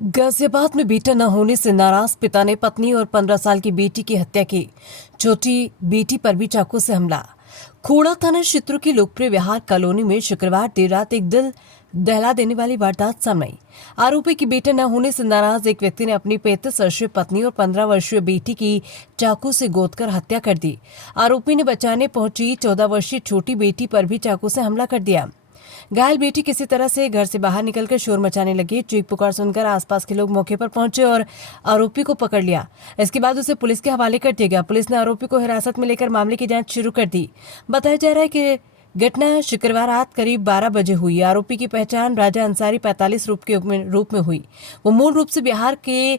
गाजियाबाद में बेटा न होने से नाराज पिता ने पत्नी और 15 साल की बेटी की हत्या की। छोटी बेटी पर भी चाकू से हमला। खोड़ा थाना क्षेत्र की लोकप्रिय विहार कॉलोनी में शुक्रवार देर रात एक दिल दहला देने वाली वारदात सामने आई। आरोपी की बेटा न होने से नाराज एक व्यक्ति ने अपनी 35 वर्षीय पत्नी और 15 वर्षीय बेटी की चाकू से गोदकर हत्या कर दी। आरोपी ने बचाने पहुंची 14 वर्षीय छोटी बेटी पर भी चाकू से हमला कर दिया। घायल बेटी किसी तरह से घर से बाहर निकलकर शोर मचाने लगी। चीख पुकार सुनकर आसपास के लोग मौके पर पहुंचे और आरोपी को पकड़ लिया। इसके बाद उसे पुलिस के हवाले कर दिया गया। पुलिस ने आरोपी को हिरासत में लेकर मामले की जांच शुरू कर दी। बताया जा रहा है कि घटना शुक्रवार रात करीब 12 बजे हुई। आरोपी की पहचान राजा अंसारी 45 रूप में हुई। वो मूल रूप से बिहार के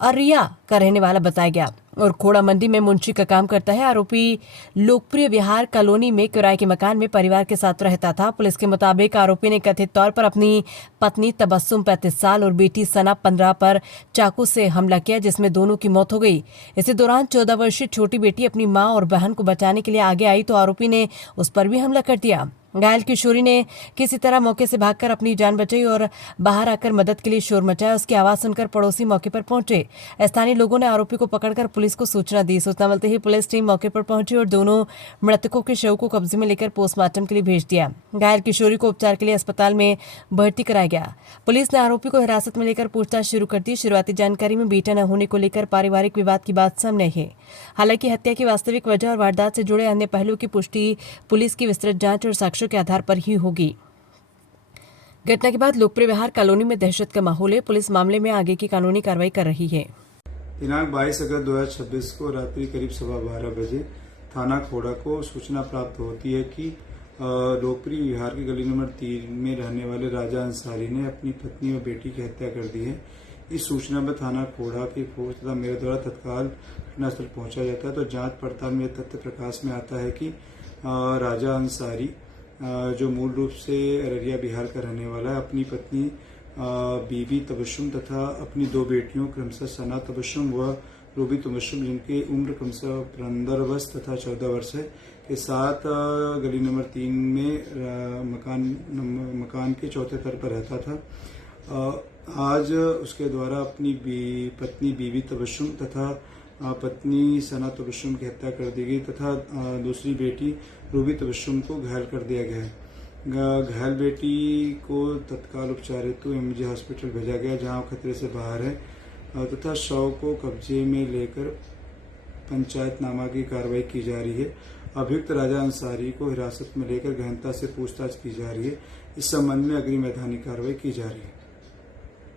अरिया का रहने वाला बताया गया और खोड़ा मंडी में मुंशी का काम करता है। आरोपी लोकप्रिय विहार कॉलोनी में किराए के मकान में परिवार के साथ रहता था। पुलिस के मुताबिक आरोपी ने कथित तौर पर अपनी पत्नी तबस्सुम 35 साल और बेटी सना 15 पर चाकू से हमला किया, जिसमें दोनों की मौत हो गई। इसी दौरान 14 वर्षीय छोटी बेटी अपनी मां और बहन को बचाने के लिए आगे आई तो आरोपी ने उस पर भी हमला कर दिया। घायल किशोरी ने किसी तरह मौके से भागकर अपनी जान बचाई और बाहर आकर मदद के लिए शोर मचाया। उसकी आवाज सुनकर पड़ोसी मौके पर पहुंचे। स्थानीय लोगों ने आरोपी को पकड़कर पुलिस को सूचना दी। सूचना मिलते ही पुलिस टीम मौके पर पहुंची और दोनों मृतकों के शव को कब्जे में लेकर पोस्टमार्टम के लिए भेज दिया। घायल किशोरी को उपचार के लिए अस्पताल में भर्ती कराया गया। पुलिस ने आरोपी को हिरासत में लेकर पूछताछ शुरू कर दी। शुरुआती जानकारी में बेटा न होने को लेकर पारिवारिक विवाद की बात सामने है। हालांकि हत्या की वास्तविक वजह और वारदात से जुड़े अन्य पहलुओं की पुष्टि पुलिस की विस्तृत जांच और साक्ष्यों के आधार पर ही होगी। घटना के बाद लोकप्रिय विहार कॉलोनी में दहशत का माहौल है। पुलिस मामले में आगे की कानूनी कार्रवाई कर रही है। दिनांक 22 अगस्त 2026 को रात्रि करीब 12:15 बजे थाना खोड़ा को सूचना प्राप्त होती है कि लोकप्रिय विहार की गली नंबर 3 में रहने वाले राजा अंसारी ने अपनी पत्नी और बेटी की हत्या कर दी है। इस सूचना पर थाना खोड़ा की फोर्स तथा मेरे द्वारा तत्काल घटनास्थल पहुंचा जाता है तो जांच पड़ताल में तथ्य प्रकाश में आता है कि राजा अंसारी जो मूल रूप से अररिया बिहार का रहने वाला है, अपनी पत्नी बीबी तबस्सुम तथा अपनी 2 बेटियों क्रमशः सना तबस्सुम व रूबी तबस्सुम, जिनकी उम्र क्रमशः 15 वर्ष तथा 14 वर्ष है, के साथ गली नंबर 3 में मकान के चौथे तल पर रहता था। आज उसके द्वारा अपनी पत्नी बीबी तबस्सुम तथा पत्नी सना तबस्सुम की हत्या कर दी गई तथा दूसरी बेटी रूबी तबस्सुम को घायल कर दिया गया है। घायल बेटी को तत्काल उपचार हेतु एमजे हॉस्पिटल भेजा गया, जहां खतरे से बाहर है तथा शव को कब्जे में लेकर पंचायतनामा की कार्रवाई की जा रही है। अभियुक्त राजा अंसारी को हिरासत में लेकर गहनता से पूछताछ की जा रही है। इस संबंध में अग्रिम वैधानिक कार्रवाई की जा रही है।